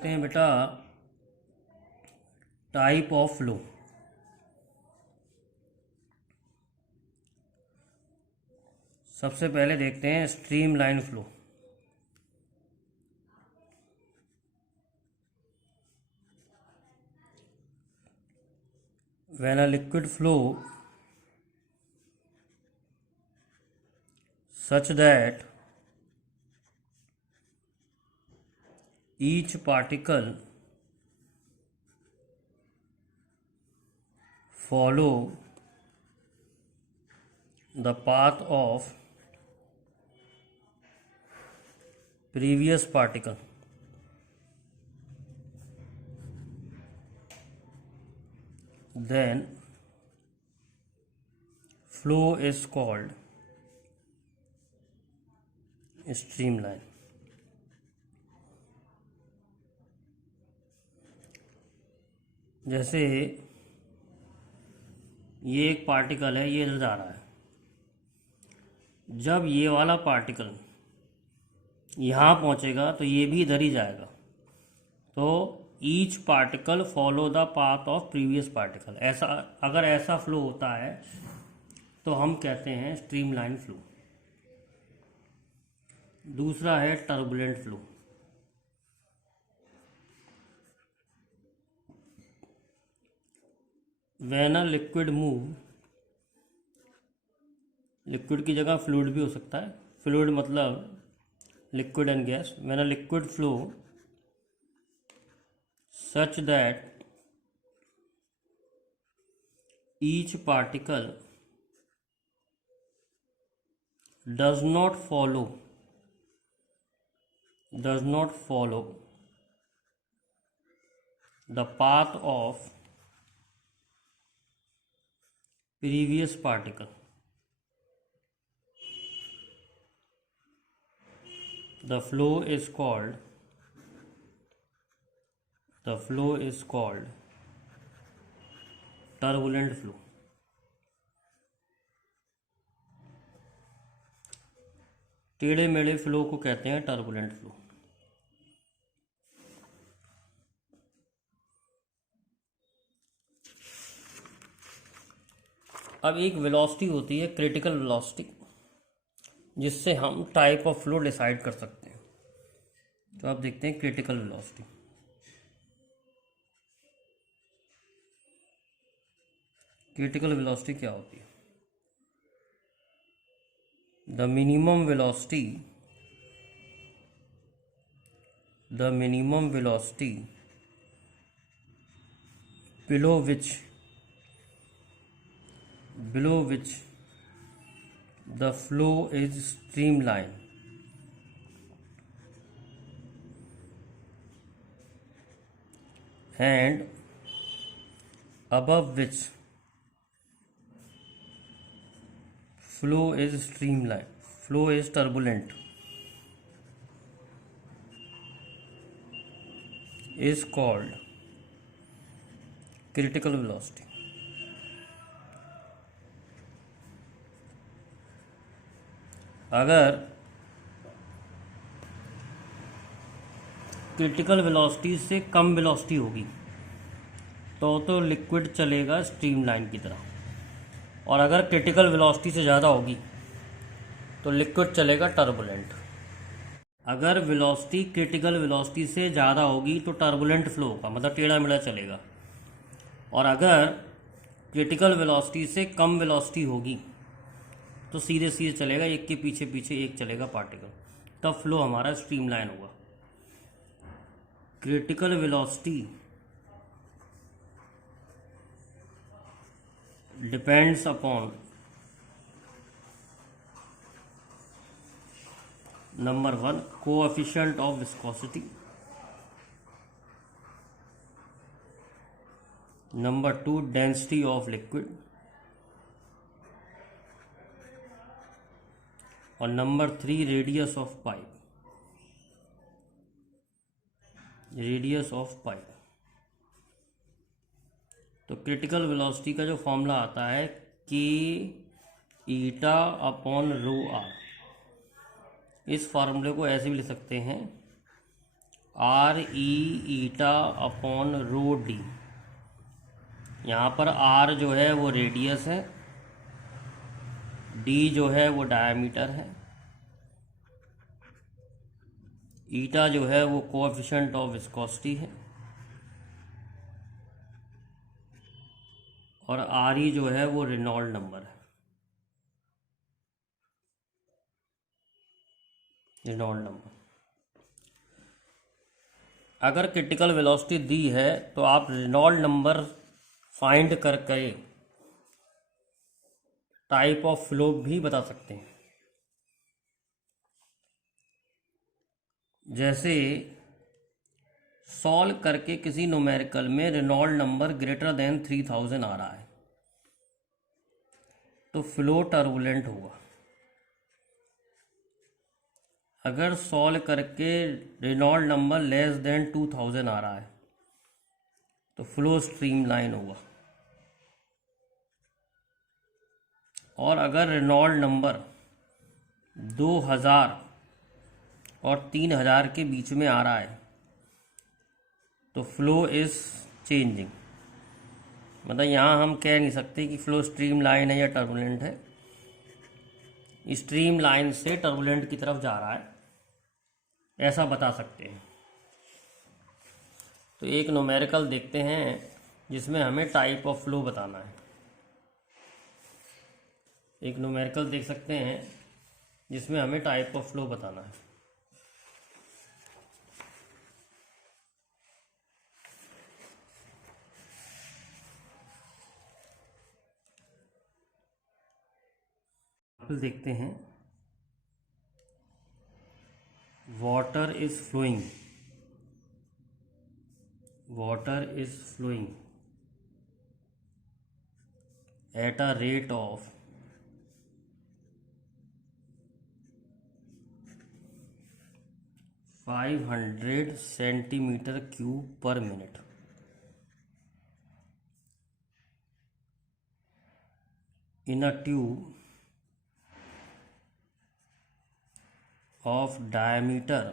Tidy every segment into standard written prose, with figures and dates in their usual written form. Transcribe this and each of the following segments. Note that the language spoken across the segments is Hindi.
देखते हैं बेटा टाइप ऑफ फ्लो। सबसे पहले देखते हैं streamline flow. When a liquid flow such that each particle follow the path of previous particle, then flow is called streamline। जैसे ये एक पार्टिकल है, ये इधर जा रहा है। जब ये वाला पार्टिकल यहाँ पहुँचेगा तो ये भी इधर ही जाएगा। तो each particle follow the path of previous particle. ऐसा अगर ऐसा फ्लो होता है तो हम कहते हैं स्ट्रीमलाइन फ्लो। दूसरा है turbulent flow. When a liquid move, liquid की जगह फ्लूइड भी हो सकता है। फ्लूइड मतलब liquid and gas. When a liquid flow such that each particle does not follow the path of previous particle, the flow is called turbulent flow। टेढ़े मेढ़े फ्लो को कहते हैं टर्बुलेंट फ्लो। अब एक वेलोसिटी होती है क्रिटिकल वेलोसिटी, जिससे हम टाइप ऑफ फ्लो डिसाइड कर सकते हैं। तो आप देखते हैं क्रिटिकल वेलोसिटी। क्रिटिकल वेलोसिटी क्या होती है? The minimum velocity below which the flow is streamline and above which flow is turbulent, is called critical velocity। अगर क्रिटिकल वेलोसिटी से कम वेलोसिटी होगी तो लिक्विड चलेगा स्ट्रीमलाइन की तरह, और अगर क्रिटिकल वेलोसिटी से ज़्यादा होगी तो लिक्विड चलेगा टर्बुलेंट। अगर वेलोसिटी क्रिटिकल वेलोसिटी से ज़्यादा होगी तो टर्बुलेंट फ्लो होगा, मतलब टेढ़ा मेढ़ा चलेगा। और अगर क्रिटिकल वेलोसिटी से कम वेलोसिटी होगी तो सीधे सीधे चलेगा, एक के पीछे पीछे एक चलेगा पार्टिकल, तब फ्लो हमारा स्ट्रीमलाइन होगा। Critical velocity depends upon number 1 coefficient of viscosity, number 2 density of liquid, और नंबर 3 रेडियस ऑफ पाइप। तो क्रिटिकल वेलोसिटी का जो फॉर्मूला आता है के ईटा अपॉन रो आर। इस फार्मूले को ऐसे भी लिख सकते हैं आर ई ईटा अपॉन रो डी। यहाँ पर आर जो है वो रेडियस है, डी जो है वो डायमीटर है, ईटा जो है वो कोएफिशिएंट ऑफ विस्कोसिटी है, और आर ई जो है वो रेनॉल्ड नंबर है, रेनॉल्ड नंबर। अगर क्रिटिकल वेलोसिटी दी है तो आप रेनॉल्ड नंबर फाइंड करके टाइप ऑफ फ्लो भी बता सकते हैं। जैसे सॉल्व करके किसी न्यूमेरिकल में रेनॉल्ड नंबर ग्रेटर देन 3000 आ रहा है तो फ्लो टर्बुलेंट होगा। अगर सॉल्व करके रेनॉल्ड नंबर लेस देन 2000 आ रहा है तो फ्लो स्ट्रीमलाइन होगा। और अगर रेनॉल्ड नंबर 2000 और 3000 के बीच में आ रहा है तो फ्लो इज चेंजिंग। मतलब यहाँ हम कह नहीं सकते कि फ्लो स्ट्रीमलाइन है या टर्बुलेंट है, स्ट्रीम लाइन से टर्बुलेंट की तरफ जा रहा है, ऐसा बता सकते हैं। तो एक न्यूमेरिकल देखते हैं जिसमें हमें टाइप ऑफ फ्लो बताना है। एक न्यूमेरिकल देख सकते हैं जिसमें हमें टाइप ऑफ फ्लो बताना है। देखते हैं water is flowing, water is flowing at a rate of 500 centimeter cube per minute in a tube of diameter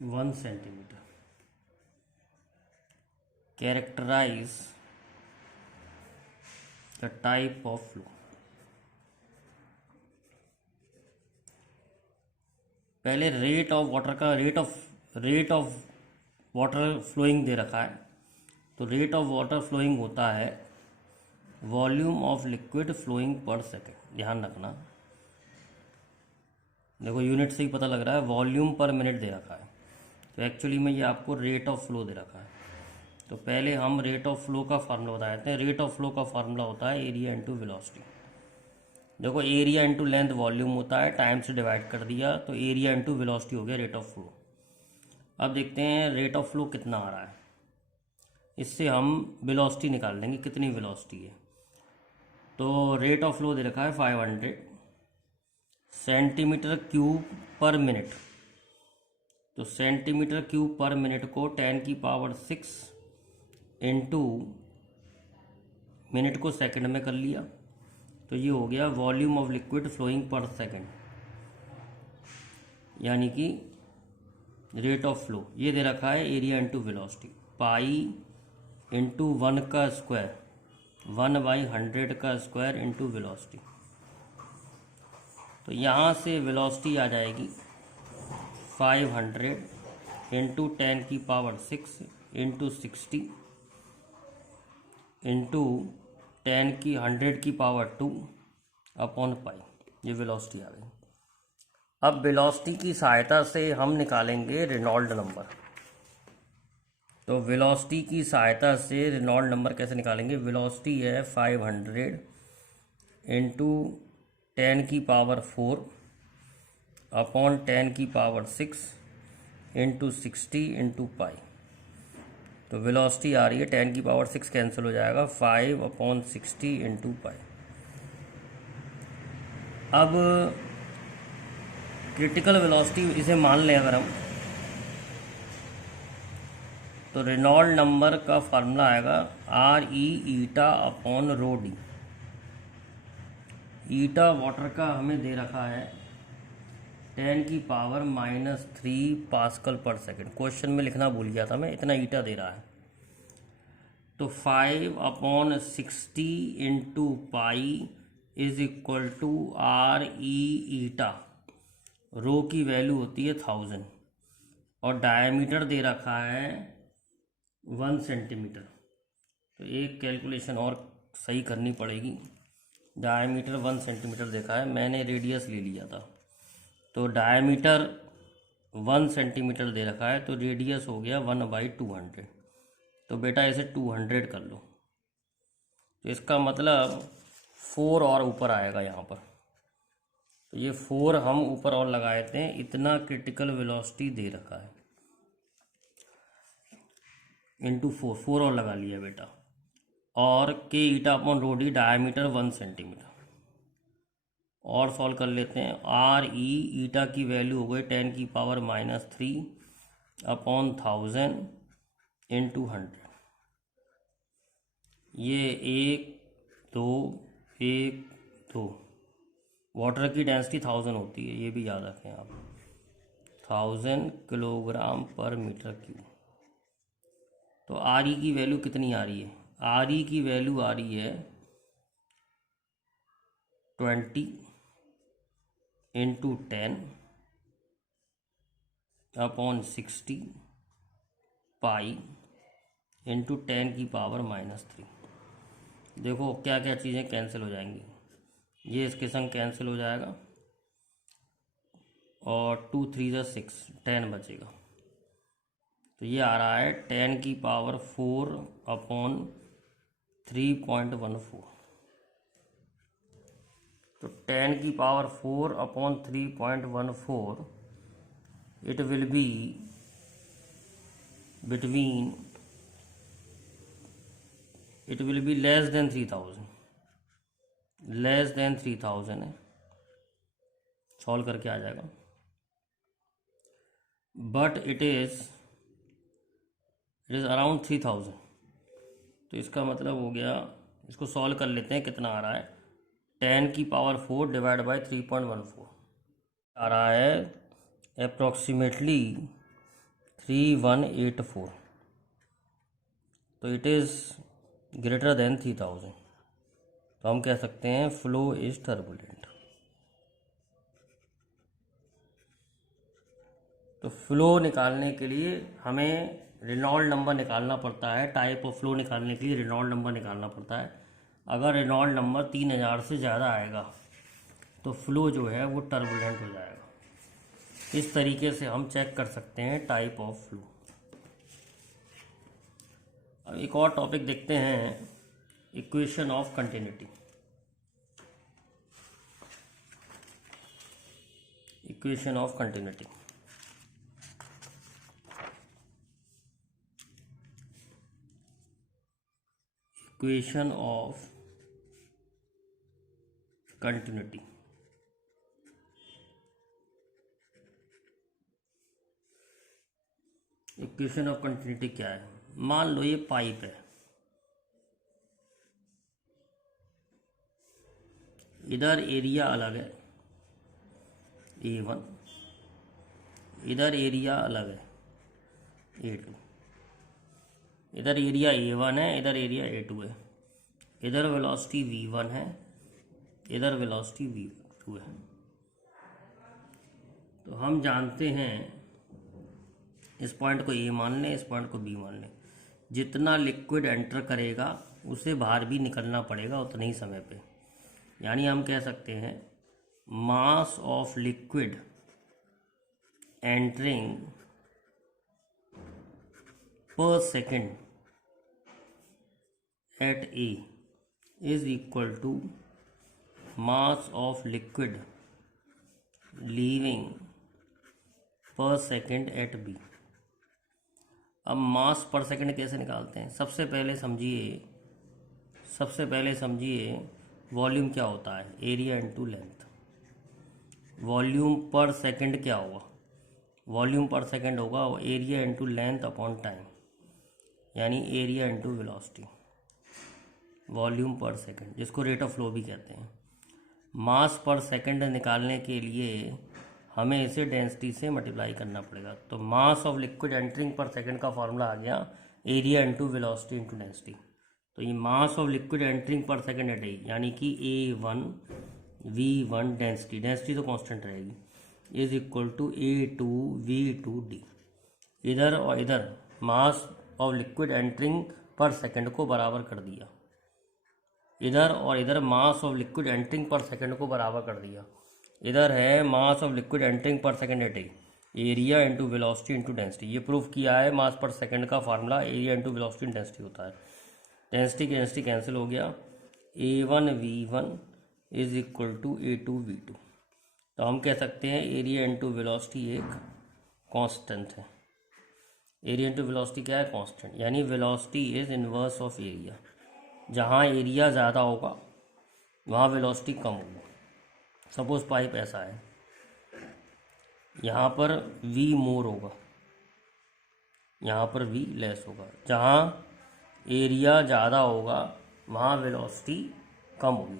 1 centimeter. Characterize the type of flow. पहले रेट ऑफ वाटर का रेट ऑफ वाटर फ्लोइंग दे रखा है। तो रेट ऑफ वाटर फ्लोइंग होता है volume of liquid flowing per second. ध्यान रखना, देखो यूनिट से ही पता लग रहा है, वॉल्यूम पर मिनट दे रखा है। तो एक्चुअली में ये आपको रेट ऑफ फ्लो दे रखा है। तो पहले हम रेट ऑफ फ्लो का फार्मूला बता देते हैं। रेट ऑफ फ्लो का फार्मूला होता है एरिया इंटू वेलोसिटी। देखो एरिया इंटू लेंथ वॉल्यूम होता है, टाइम से डिवाइड कर दिया तो एरिया इंटू वेलोसिटी हो गया रेट ऑफ फ्लो। अब देखते हैं रेट ऑफ फ्लो कितना आ रहा है, इससे हम वेलोसिटी निकाल लेंगे कितनी वेलोसिटी है। तो रेट ऑफ फ्लो दे रखा है 500 सेंटीमीटर क्यूब पर मिनट। तो सेंटीमीटर क्यूब पर मिनट को 10⁶ इंटू मिनट को सेकंड में कर लिया तो ये हो गया volume of liquid flowing per second, यानी कि रेट ऑफ फ्लो। ये दे रखा है area into velocity, pi into 1 का स्क्वायर, 1/100 का स्क्वायर इंटू वेलोसिटी। तो यहाँ से वेलोसिटी आ जाएगी 500 into 10⁶ into 60 into 10⁻² upon pi. ये वेलोसिटी आ गई। अब वेलोसिटी की सहायता से हम निकालेंगे रेनॉल्ड नंबर। तो वेलोसिटी की सहायता से रेनॉल्ड नंबर कैसे निकालेंगे? वेलोसिटी है 500 into 10⁻⁴ upon 10⁻⁶ into 60 into pi. तो वेलोसिटी आ रही है 10⁻⁶ कैंसिल हो जाएगा, 5/60 इंटू पाई। अब क्रिटिकल वेलोसिटी इसे मान लें अगर हम, तो रेनॉल्ड नंबर का फार्मूला आएगा RE eta upon rho D. Eta water का हमें दे रखा है 10⁻³ पास्कल पर सेकेंड। क्वेश्चन में लिखना भूल गया था मैं, इतना ईटा दे रहा है। तो 5/60 into pi is equal to RE eta. Rho की वैल्यू होती है 1000 और डायमीटर दे रखा है 1 सेंटीमीटर। तो एक कैलकुलेशन और सही करनी पड़ेगी। डायमीटर 1 सेंटीमीटर देखा है, मैंने रेडियस ले लिया था। तो डायमीटर 1 सेंटीमीटर दे रखा है, तो रेडियस हो गया 1/200। तो बेटा इसे 200 कर लो। तो इसका मतलब 4 और ऊपर आएगा यहाँ पर। तो ये 4 हम ऊपर और लगाए थे, इतना क्रिटिकल वेलोसिटी दे रखा है। इंटू 4 और लगा लिया बेटा। और के ईटा upon rho D diameter 1 centimetre. और सॉल्व कर लेते हैं। RE ईटा की वैल्यू हो गई 10⁻³ अपॉन 1000 इंटू 100। ये 1 2 1 2। वाटर की डेंसिटी 1000 होती है, ये भी याद रखें आप। 1000 किलोग्राम पर मीटर क्यूब। तो RE की वैल्यू कितनी आ रही है? RE की वैल्यू आ रही है 20 इंटू 10 अपॉन 60 पाई इंटू 10⁻³ देखो क्या क्या चीज़ें कैंसिल हो जाएंगी। ये इसके संग कैंसिल हो जाएगा और 2 3 × 6 10 बचेगा। तो ये आ रहा है 10⁻⁴ अपॉन 3.14। तो 10⁻⁴ upon 3.14 it will be between less than 3000 है। सॉल्व करके आ जाएगा। But it is around 3000। तो इसका मतलब हो गया, इसको सॉल्व कर लेते हैं। कितना आ रहा है? 10⁻⁴ डिवाइड बाई 3.14 आ रहा है अप्रॉक्सीमेटली 3184। तो इट इज़ ग्रेटर देन 3000। तो हम कह सकते हैं फ्लो इज टर्बुलेंट। तो फ्लो निकालने के लिए हमें रेनॉल्ड नंबर निकालना पड़ता है। टाइप ऑफ फ्लो निकालने के लिए रेनॉल्ड नंबर निकालना पड़ता है। अगर रेनॉल्ड नंबर 3000 से ज़्यादा आएगा तो फ्लो जो है वो टर्बुलेंट हो जाएगा। इस तरीके से हम चेक कर सकते हैं टाइप ऑफ फ्लो। अब एक और टॉपिक देखते हैं, equation of continuity. Equation of continuity. Equation of continuity. Equation of continuity क्या है? मान लो ये पाइप है, इधर एरिया अलग है A1, इधर एरिया अलग है A2। इधर एरिया A1 है, इधर एरिया A2 है। इधर वेलोसिटी V1 है, इधर वेलोसिटी V2 है। तो हम जानते हैं, इस पॉइंट को A मान लें, इस पॉइंट को B मान लें। जितना लिक्विड एंटर करेगा उसे बाहर भी निकलना पड़ेगा उतने ही समय पे। यानी हम कह सकते हैं mass of liquid entering per second at A is equal to mass of liquid leaving per second at B। अब मास पर सेकेंड कैसे निकालते हैं? सबसे पहले समझिए वॉल्यूम क्या होता है? Area into length. वॉल्यूम पर सेकेंड क्या होगा? वॉल्यूम पर सेकेंड होगा area into length upon time, यानी एरिया इनटू वेलोसिटी। वॉल्यूम पर सेकेंड, जिसको रेट ऑफ फ्लो भी कहते हैं। मास पर सेकंड निकालने के लिए हमें इसे डेंसिटी से मल्टीप्लाई करना पड़ेगा। तो मास of liquid entering per second का फॉर्मूला आ गया area into velocity into density. तो ये मास of liquid entering per second at ए, यानी कि A1 V1 डेंसिटी तो कांस्टेंट रहेगी, is equal to A2 V2D। इधर और इधर mass of liquid entering per second को बराबर कर दिया, इधर और इधर mass of liquid entering per second को बराबर कर दिया। इधर है mass of liquid entering per second at A, area into velocity into density. ये प्रूफ किया है, मास पर सेकंड का formula area into velocity density होता है। डेंसिटी की डेंसिटी कैंसिल हो गया, A1 V1 is equal to A2 V2। तो हम कह सकते हैं एरिया इंटू वेलोसिटी एक कांस्टेंट है। एरिया इंटू वेलोसिटी क्या है? कांस्टेंट, यानी velocity is inverse of area. जहाँ एरिया ज़्यादा होगा वहाँ वेलोसिटी कम होगी। सपोज पाइप ऐसा है, यहाँ पर V मोर होगा, यहाँ पर V लेस होगा। जहाँ एरिया ज़्यादा होगा वहाँ वेलोसिटी कम होगी।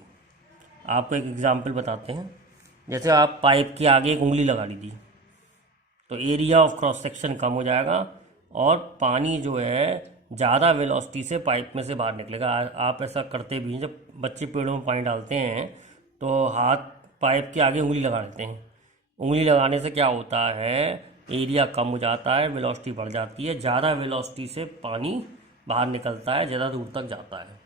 आपको एक एग्जांपल बताते हैं। जैसे आप पाइप के आगे एक उंगली लगा लीजिए तो एरिया ऑफ क्रॉस सेक्शन कम हो जाएगा और पानी जो है ज़्यादा वेलोसिटी से पाइप में से बाहर निकलेगा। आप ऐसा करते भी हैं, जब बच्चे पेड़ों में पानी डालते हैं तो हाथ पाइप के आगे उंगली लगा लेते हैं। उंगली लगाने से क्या होता है, एरिया कम हो जाता है, वेलोसिटी बढ़ जाती है, ज़्यादा वेलोसिटी से पानी बाहर निकलता है, ज़्यादा दूर तक जाता है।